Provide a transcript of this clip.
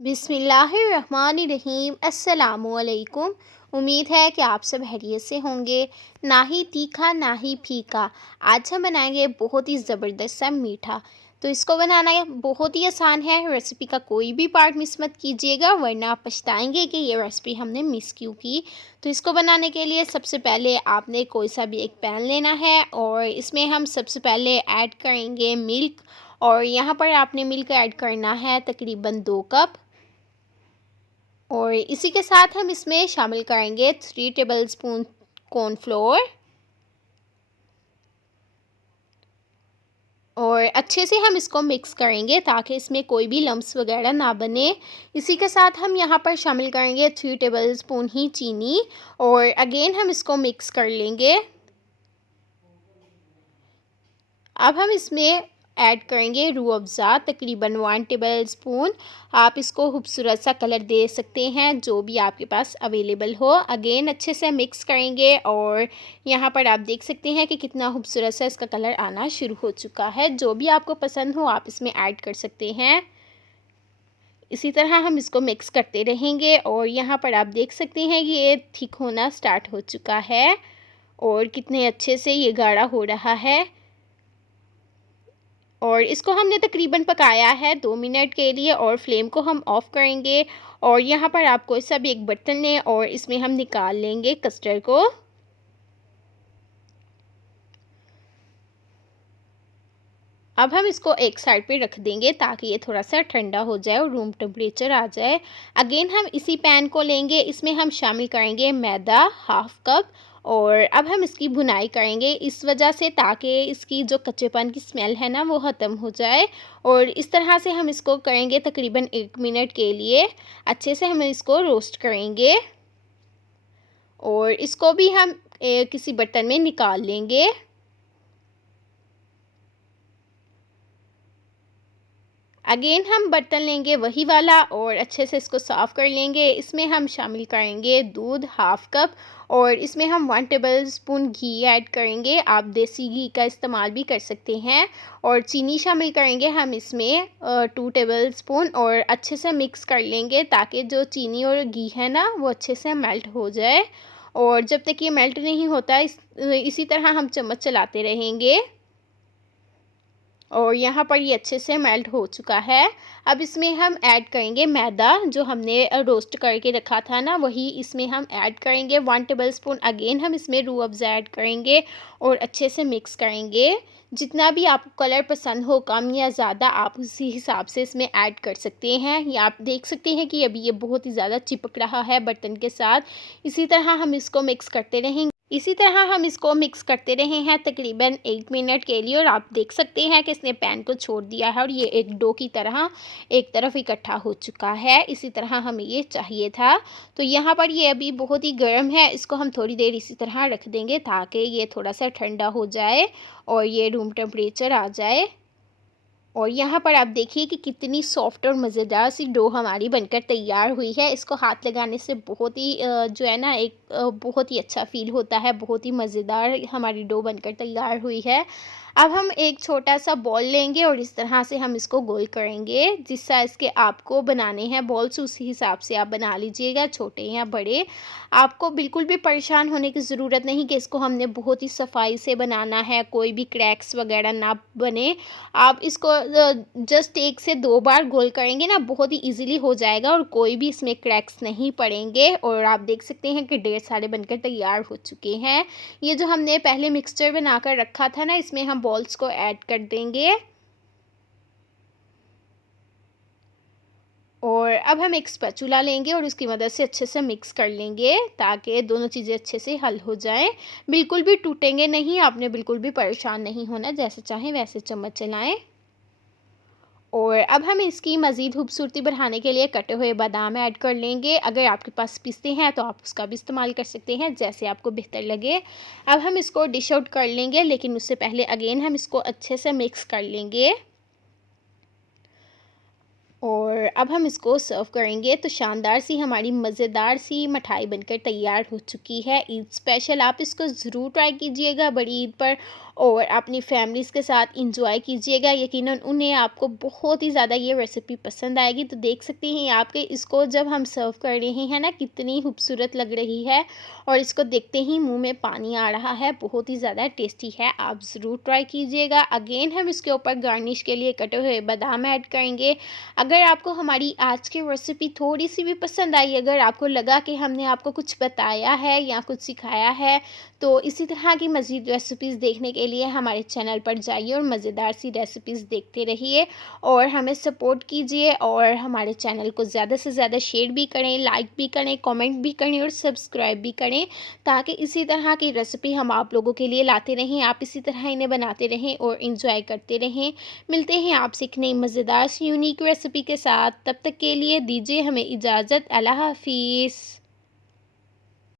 बिस्मिल्लाहिर्रहमानिर्रहीम। अस्सलामुअलैकुम। उम्मीद है कि आप सब खैरियत से होंगे। ना ही तीखा ना ही फीका। आज हम बनाएंगे बहुत ही ज़बरदस्त सा मीठा। तो इसको बनाना बहुत ही आसान है। रेसिपी का कोई भी पार्ट मिस मत कीजिएगा, वरना आप पछताएंगे कि ये रेसिपी हमने मिस क्यों की। तो इसको बनाने के लिए सबसे पहले आपने कोई सा भी एक पैन लेना है और इसमें हम सबसे पहले ऐड करेंगे मिल्क। और यहाँ पर आपने मिल्क ऐड करना है तकरीबन 2 कप। और इसी के साथ हम इसमें शामिल करेंगे 3 टेबलस्पून कॉर्नफ्लोर। और अच्छे से हम इसको मिक्स करेंगे ताकि इसमें कोई भी लम्स वगैरह ना बने। इसी के साथ हम यहाँ पर शामिल करेंगे 3 टेबलस्पून ही चीनी। और अगेन हम इसको मिक्स कर लेंगे। अब हम इसमें ऐड करेंगे रूह अफ़ज़ा तकरीबन 1 टेबलस्पून। आप इसको खूबसूरत सा कलर दे सकते हैं, जो भी आपके पास अवेलेबल हो। अगेन अच्छे से मिक्स करेंगे और यहाँ पर आप देख सकते हैं कि कितना खूबसूरत सा इसका कलर आना शुरू हो चुका है। जो भी आपको पसंद हो आप इसमें ऐड कर सकते हैं। इसी तरह हम इसको मिक्स करते रहेंगे और यहाँ पर आप देख सकते हैं कि ये थिक होना स्टार्ट हो चुका है और कितने अच्छे से ये गाढ़ा हो रहा है। और इसको हमने तकरीबन पकाया है 2 मिनट के लिए और फ्लेम को हम ऑफ़ करेंगे। और यहाँ पर आप कोई सा भी एक बर्तन लें और इसमें हम निकाल लेंगे कस्टर्ड को। अब हम इसको एक साइड पे रख देंगे ताकि ये थोड़ा सा ठंडा हो जाए और रूम टेम्परेचर आ जाए। अगेन हम इसी पैन को लेंगे, इसमें हम शामिल करेंगे मैदा 1/2 कप। और अब हम इसकी भुनाई करेंगे इस वजह से ताकि इसकी जो कच्चेपन की स्मेल है ना वो ख़त्म हो जाए। और इस तरह से हम इसको करेंगे तकरीबन 1 मिनट के लिए। अच्छे से हम इसको रोस्ट करेंगे और इसको भी हम किसी बर्तन में निकाल लेंगे। अगेन हम बर्तन लेंगे वही वाला और अच्छे से इसको साफ़ कर लेंगे। इसमें हम शामिल करेंगे दूध 1/2 कप और इसमें हम 1 टेबलस्पून घी ऐड करेंगे। आप देसी घी का इस्तेमाल भी कर सकते हैं। और चीनी शामिल करेंगे हम इसमें 2 टेबलस्पून और अच्छे से मिक्स कर लेंगे ताकि जो चीनी और घी है ना वो अच्छे से मेल्ट हो जाए। और जब तक ये मेल्ट नहीं होता इसी तरह हम चम्मच चलाते रहेंगे। और यहाँ पर ये अच्छे से मेल्ट हो चुका है। अब इसमें हम ऐड करेंगे मैदा जो हमने रोस्ट करके रखा था ना, वही इसमें हम ऐड करेंगे 1 टेबलस्पून। अगेन हम इसमें रूह अफ़ज़ा ऐड करेंगे और अच्छे से मिक्स करेंगे। जितना भी आपको कलर पसंद हो, कम या ज़्यादा, आप उसी हिसाब से इसमें ऐड कर सकते हैं। या आप देख सकते हैं कि अभी ये बहुत ही ज़्यादा चिपक रहा है बर्तन के साथ। इसी तरह हम इसको मिक्स करते रहेंगे। इसी तरह हम इसको मिक्स करते रहे हैं तकरीबन 1 मिनट के लिए। और आप देख सकते हैं कि इसने पैन को छोड़ दिया है और ये एक डो की तरह एक तरफ इकट्ठा हो चुका है। इसी तरह हमें ये चाहिए था। तो यहाँ पर ये अभी बहुत ही गर्म है, इसको हम थोड़ी देर इसी तरह रख देंगे ताकि ये थोड़ा सा ठंडा हो जाए और ये रूम टेम्परेचर आ जाए। और यहाँ पर आप देखिए कि कितनी सॉफ्ट और मज़ेदार सी डो हमारी बनकर तैयार हुई है। इसको हाथ लगाने से बहुत ही जो है ना एक बहुत ही अच्छा फ़ील होता है। बहुत ही मज़ेदार हमारी डो बनकर तैयार हुई है। अब हम एक छोटा सा बॉल लेंगे और इस तरह से हम इसको गोल करेंगे। जिस साइज़ के आपको बनाने हैं बॉल्स उसी हिसाब से आप बना लीजिएगा, छोटे या बड़े। आपको बिल्कुल भी परेशान होने की ज़रूरत नहीं कि इसको हमने बहुत ही सफाई से बनाना है, कोई भी क्रैक्स वगैरह ना बने। आप इसको जस्ट 1 से 2 बार गोल करेंगे ना, बहुत ही इजीली हो जाएगा और कोई भी इसमें क्रैक्स नहीं पड़ेंगे। और आप देख सकते हैं कि ढेर सारे बनकर तैयार हो चुके हैं। ये जो हमने पहले मिक्सचर बनाकर रखा था ना, इसमें हम बॉल्स को ऐड कर देंगे। और अब हम एक स्पैचुला लेंगे और उसकी मदद से अच्छे से मिक्स कर लेंगे ताकि दोनों चीज़ें अच्छे से हल हो जाएं। बिल्कुल भी टूटेंगे नहीं, आपने बिल्कुल भी परेशान नहीं होना, जैसे चाहें वैसे चम्मच चलाएं। और अब हम इसकी मज़ीद खूबसूरती बढ़ाने के लिए कटे हुए बादाम ऐड कर लेंगे। अगर आपके पास पिस्ते हैं तो आप उसका भी इस्तेमाल कर सकते हैं, जैसे आपको बेहतर लगे। अब हम इसको डिश आउट कर लेंगे, लेकिन उससे पहले अगेन हम इसको अच्छे से मिक्स कर लेंगे। और अब हम इसको सर्व करेंगे। तो शानदार सी हमारी मज़ेदार सी मिठाई बनकर तैयार हो चुकी है। ईद स्पेशल आप इसको ज़रूर ट्राई कीजिएगा बड़ी ईद पर। और अपनी फैमिलीज़ के साथ इंजॉय कीजिएगा। यकीनन उन्हें आपको बहुत ही ज़्यादा ये रेसिपी पसंद आएगी। तो देख सकते हैं आप कि इसको जब हम सर्व कर रहे हैं ना, कितनी खूबसूरत लग रही है और इसको देखते ही मुंह में पानी आ रहा है। बहुत ही ज़्यादा टेस्टी है, आप ज़रूर ट्राई कीजिएगा। अगेन हम इसके ऊपर गार्निश के लिए कटे हुए बादाम ऐड करेंगे। अगर आपको हमारी आज की रेसिपी थोड़ी सी भी पसंद आई, अगर आपको लगा कि हमने आपको कुछ बताया है या कुछ सिखाया है, तो इसी तरह की मज़ीद रेसिपीज़ देखने के लिए हमारे चैनल पर जाइए और मज़ेदार सी रेसिपीज़ देखते रहिए और हमें सपोर्ट कीजिए। और हमारे चैनल को ज़्यादा से ज़्यादा शेयर भी करें, लाइक भी करें, कमेंट भी करें और सब्सक्राइब भी करें, ताकि इसी तरह की रेसिपी हम आप लोगों के लिए लाते रहें। आप इसी तरह इन्हें बनाते रहें और इंजॉय करते रहें। मिलते हैं आपसे एक नई मज़ेदार सी यूनिक रेसिपी के साथ। तब तक के लिए दीजिए हमें इजाज़त। अल्लाह हाफिज़।